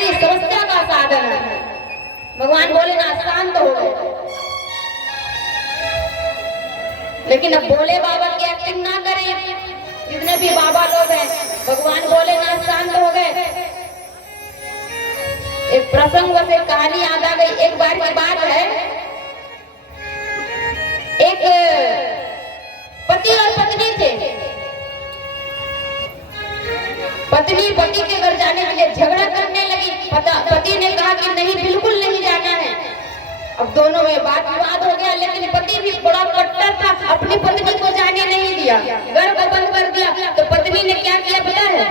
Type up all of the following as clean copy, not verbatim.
सारी समस्या का साधन है। भगवान भोलेनाथ शांत हो गए। लेकिन अब भोले बाबा की एक्टिंग ना करें, जितने भी बाबा लोग हैं, भगवान भोलेनाथ शांत हो गए। एक प्रसंग से कहानी याद आ गई। एक बार की बात है, एक पति और पत्नी थे। पत्नी पति के घर जाने के लिए झगड़ा करने लगी। पति ने कहा कि नहीं, बिल्कुल नहीं जाना है। अब दोनों में बात विवाद हो गया, लेकिन पति भी बड़ा कट्टर था, अपनी पत्नी को जाने नहीं दिया, घर को बंद कर दिया। तो पत्नी ने क्या किया पता है?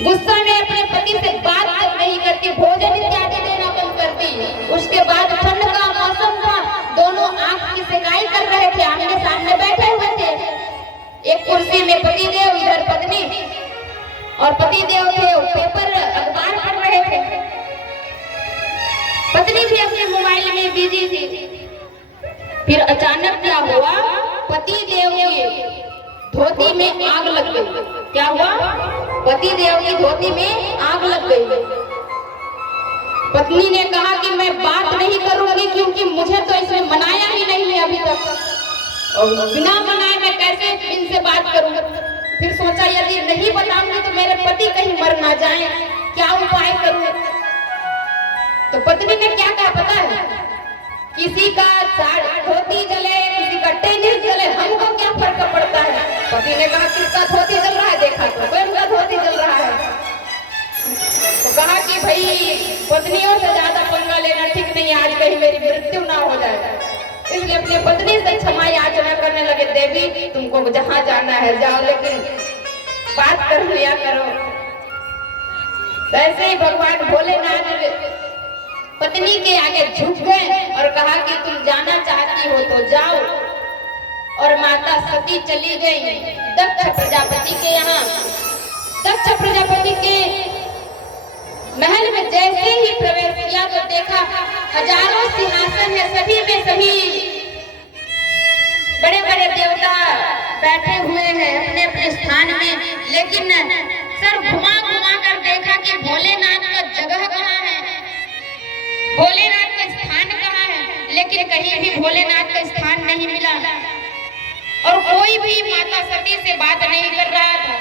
गुस्सा में अपने पति से बात तक नहीं करती, भोजन इत्यादि देना बंद करती। उसके बाद ठंड का मौसम था, दोनों आंख की सेकाई कर रहे थे, आमने सामने बैठे हुए थे। एक कुर्सी में पति देव, इधर पत्नी, और पति देव थे पेपर अखबार पढ़ रहे थे, पत्नी भी अपने मोबाइल में बिजी थी। फिर अचानक क्या हुआ, पति देव की धोती में आग लग गई। क्या हुआ? पति देव की धोती में आग लग गई। पत्नी ने कहा कि मैं बात नहीं करूंगी, क्योंकि मुझे तो इसने मनाया ही नहीं है अभी तक, और बिना मनाए मैं कैसे इनसे बात करूं। फिर सोचा यदि नहीं बताऊंगी तो मेरे पति कहीं मर ना जाएं, क्या उपाय करूं। तो पत्नी ने क्या कहा पता है? किसी का धोती जले, किसी का टेनिस जले, हमको क्या फर्क पड़ता है। पति ने कहा किसका धोती जल रहा है, देखा तो स्वयं का धोती जल रहा है। तो कहा कि भाई पत्नियों से ज्यादा पंगा लेना ठीक नहीं, आज कहीं मेरी मृत्यु ना हो जाए। इसलिए अपनी पत्नी से क्षमा याचना करने लगे, देवी तुमको जहाँ जाना है जाओ, लेकिन बात कर लिया करो। वैसे ही भगवान भोलेनाथ पत्नी के आगे झुक गए और कहा कि तुम जाना चाहती हो तो जाओ। और माता सती चली गई दक्ष प्रजापति के यहाँ। दक्ष प्रजापति के महल में जैसे ही प्रवेश किया तो देखा हजारों सिंहासन है, सभी में सभी बड़े बड़े देवता बैठे हुए हैं अपने अपने स्थान में। लेकिन सर घुमा घुमा कर देखा कि भोलेनाथ का जगह कहाँ है, भोलेनाथ का स्थान कहाँ है, लेकिन कहीं भी भोलेनाथ का स्थान नहीं मिला। और कोई भी माता सती से बात नहीं कर रहा था।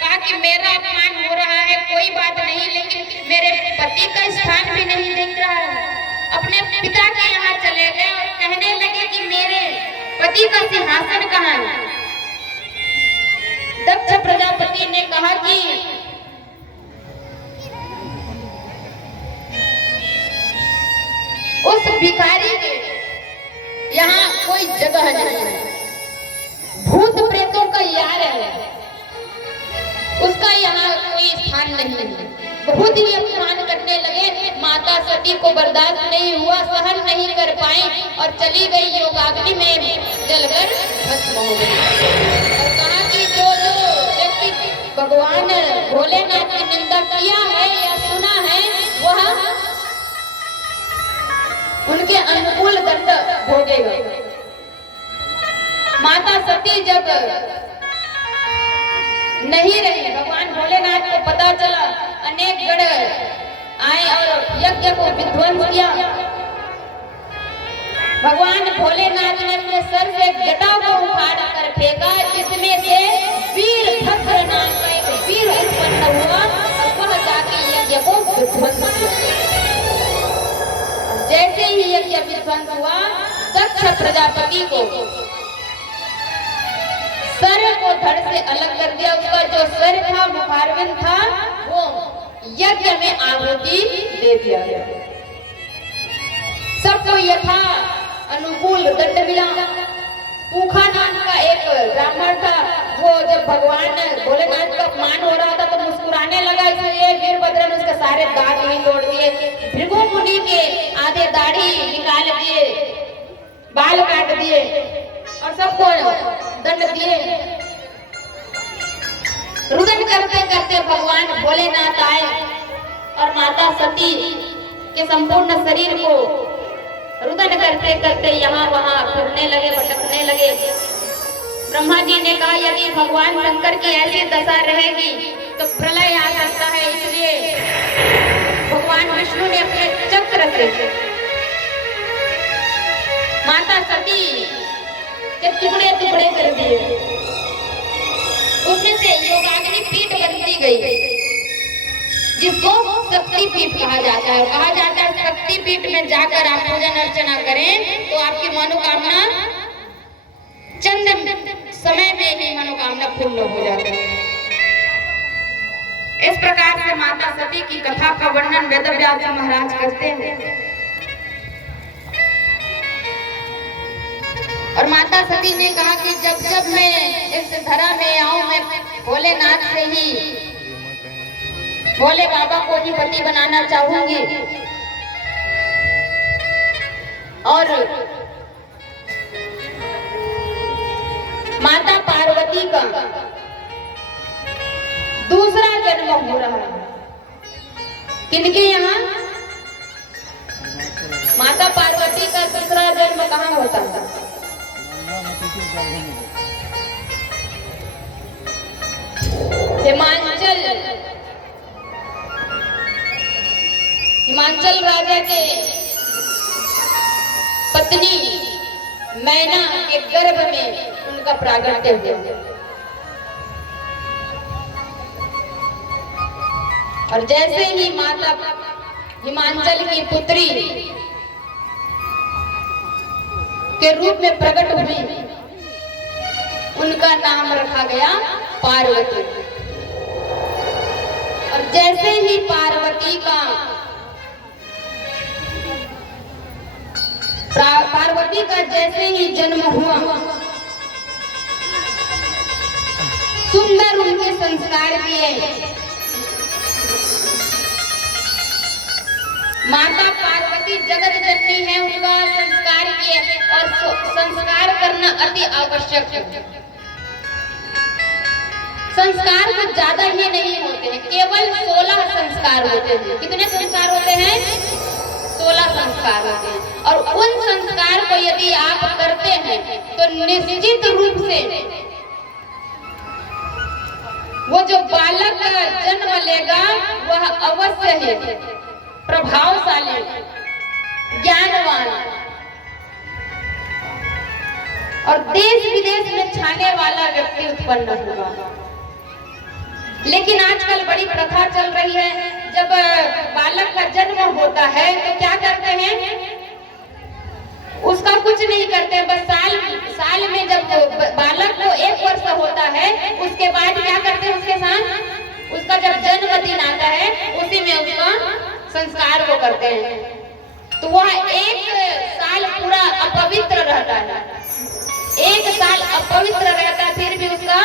कहा कि मेरा अपमान हो रहा है, कोई बात नहीं, लेकिन मेरे पति का स्थान भी नहीं दिख रहा है। अपने पिता के यहाँ चले गए और कहने लगे कि मेरे पति का सिंहासन कहाँ है। दक्ष प्रजापति ने कहा कि उस भिखारी के यहाँ कोई जगह नहीं है, भूत प्रेतों का यार है, उसका यहाँ कोई स्थान नहीं है। बहुत ही अपमान करने लगे। माता सती को बर्दाश्त नहीं हुआ, सहन नहीं कर पाए और चली गई योगाग्नि में जलकर भस्म हो गई। और कहा कि जो जो व्यक्ति भगवान भोलेनाथ की निंदा किया है या सुना है, वह उनके अनुकूल दंड भोगेगा। माता सती जब नहीं रही, भगवान भोलेनाथ को पता चला, अनेक गण आए और यज्ञ को विध्वंस किया। भगवान भोलेनाथ ने अपने सर से जटा को उखाड़ कर फेंका, जिसमें से वीरभद्र नाम का एक वीर उत्पन्न हुआ और वह जाके यज्ञ को विध्वंस किया। जैसे ही यज्ञ विध्वंस हुआ, दक्ष प्रजापति को सर को धड़ से अलग कर दिया। उसका जो सर था, मुखारविंद था, वो यज्ञ में आहुति दे दिया गया। सबको यथा अनुकूल दंड मिला। पूखा नाम का एक ब्राह्मण था, वो जब भगवान भोलेनाथ का अपमान हो रहा था तो मुस्कुराने लगा, इसलिए वीरभद्र ने उसके सारे दांत ही तोड़ दिए। भृगु मुनि के आधे दाढ़ी निकाल दिए, बाल काट दिए और सबको दंड दिए। रुदन करते करते भगवान भोलेनाथ आए और माता सती के संपूर्ण शरीर को रुदन करते करते यहाँ वहाँ फिरने लगे, भटकने लगे। ब्रह्मा जी ने कहा यदि भगवान शंकर की ऐसी दशा रहेगी तो प्रलय आ सकता है, इसलिए विष्णु ने अपने चक्र से माता सती के टुकड़े टुकड़े कर दिए। उसमें से योगाग्नि पीठ बनती गई, जिसको शक्ति पीठ कहा जाता है। और कहा जाता है शक्ति पीठ में जाकर आप पूजन अर्चना करें तो आपकी मनोकामना चंद समय में ही मनोकामना पूर्ण हो जाती है। इस प्रकार से माता सती की कथा का वर्णन वेदव्यास जी महाराज करते हैं। और माता सती ने कहा कि जब जब मैं इस धरा में आऊं, मैं भोलेनाथ से ही, भोले बाबा को ही पति बनाना चाहूंगी। और माता पार्वती का दूसरा जन्म हो रहा है। किनके यहाँ? माता पार्वती का दूसरा जन्म कहाँ होता है? हिमांचल राजा के पत्नी मैना के गर्भ में उनका प्रागट्य हुआ। और जैसे ही माता हिमांचल की पुत्री के रूप में प्रकट हुई, उनका नाम रखा गया पार्वती। और जैसे ही पार्वती का जैसे ही जन्म हुआ, सुंदर उनके संस्कार किए। माता पार्वती जगत जननी है, उनका संस्कार किए। और संस्कार करना अति आवश्यक है। संस्कार कुछ ज्यादा ही नहीं होते हैं, केवल 16 संस्कार होते हैं। कितने संस्कार होते हैं? 16 संस्कार होते हैं। और उन संस्कार को यदि आप करते हैं तो निश्चित रूप से वो जो बालक जन्म लेगा वह अवश्य है प्रभावशाली, ज्ञानवान और देश विदेश में छाने वाला व्यक्ति उत्पन्न होगा। लेकिन आजकल बड़ी प्रथा चल रही है, जब बालक का जन्म होता है तो क्या करते हैं? उसका कुछ नहीं करते, बस साल में जब बालक को 1 वर्ष होता है, उसके बाद क्या करते हैं? उसके साथ उसका जब जन्मदिन आता है, उसी में उसका संस्कार को करते हैं। तो वह 1 साल पूरा अपवित्र रहता है, 1 साल अपवित्र रहता है, फिर भी उसका,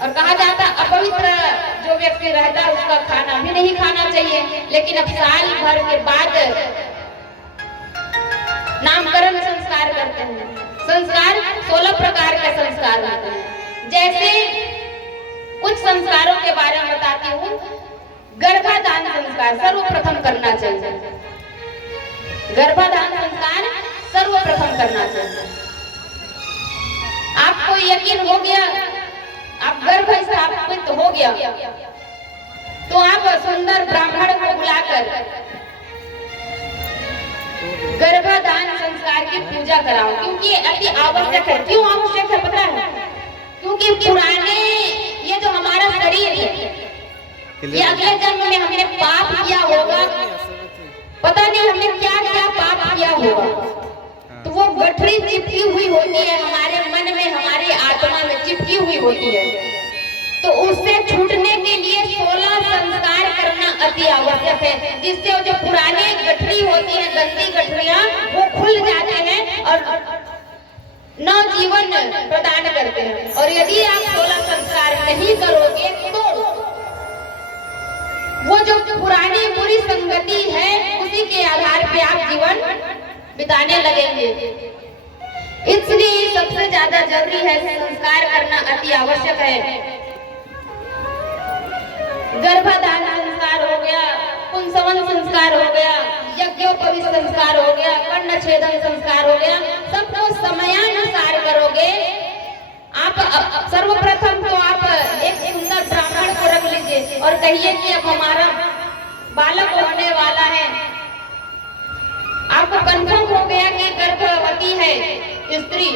और कहा जाता है अपवित्र जो व्यक्ति रहता है उसका खाना भी नहीं खाना चाहिए। लेकिन अब साल भर के बाद नामकरण संस्कार करते हैं। संस्कार 16 प्रकार के संस्कार होते हैं। जैसे कुछ संस्कारों के बारे में बताती हूँ। गर्भाधान संस्कार सर्वप्रथम करना चाहिए। गर्भाधान संस्कार सर्वप्रथम करना चाहिए। आपको यकीन हो गया, आप गर्भ स्थापित हो गया तो आप सुंदर ब्राह्मण को बुलाकर गर्भाधान संस्कार की पूजा कराओ, क्योंकि अति आवश्यक है। क्यों आवश्यक है पता है? क्योंकि पुराने ये जो हमारा शरीर है, ये अगले जन्म में हमने पाप किया होगा, पता नहीं हमने क्या क्या पाप किया होगा, तो वो गठरी चिपकी हुई होती है हमारे मन में, हमारी आत्मा में चिपकी हुई होती है। तो उससे छूटने के लिए 16 संस्कार करना अति आवश्यक है, जिससे जो पुराने गठरी होती है, गंदी गठरियां, वो खुल जाते हैं और नवजीवन प्रदान करते हैं। और यदि आप 16 संस्कार नहीं करोगे तो वो जो पुरानी बुरी संगति है उसी के आधार पे आप जीवन बिताने लगेंगे। इसलिए सबसे ज्यादा जरूरी है संस्कार करना अति आवश्यक है। गर्भाधान संस्कार हो गया, पुंसवन संस्कार हो गया, यज्ञोपवीत संस्कार हो गया, कर्ण छेदन संस्कार हो गया। सबको समयानुसार करोगे। आप सर्वप्रथम तो आप एक सुंदर ब्राह्मण को रख लीजिए और कहिए कि अब हमारा बालक होने वाला है, आपको कंफर्म हो गया कि गर्भवती है स्त्री,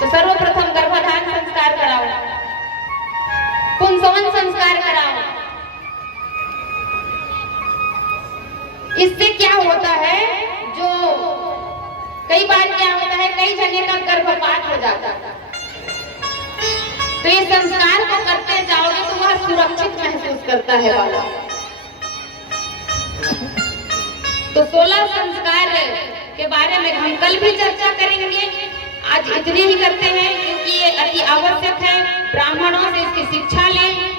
तो सर्वप्रथम गर्भाधान संस्कार कराओ, पुंसवन संस्कार कराओ। इससे क्या होता है, जो कई बार क्या होता है, कई जगह का गर्भपात हो जाता है, तो ये संस्कार को करते जाओगे तो वह सुरक्षित महसूस करता है वाला। तो 16 संस्कार के बारे में हम कल भी चर्चा करेंगे, आज इतने ही करते हैं क्योंकि ये अति आवश्यक है। ब्राह्मणों से इसकी शिक्षा लें,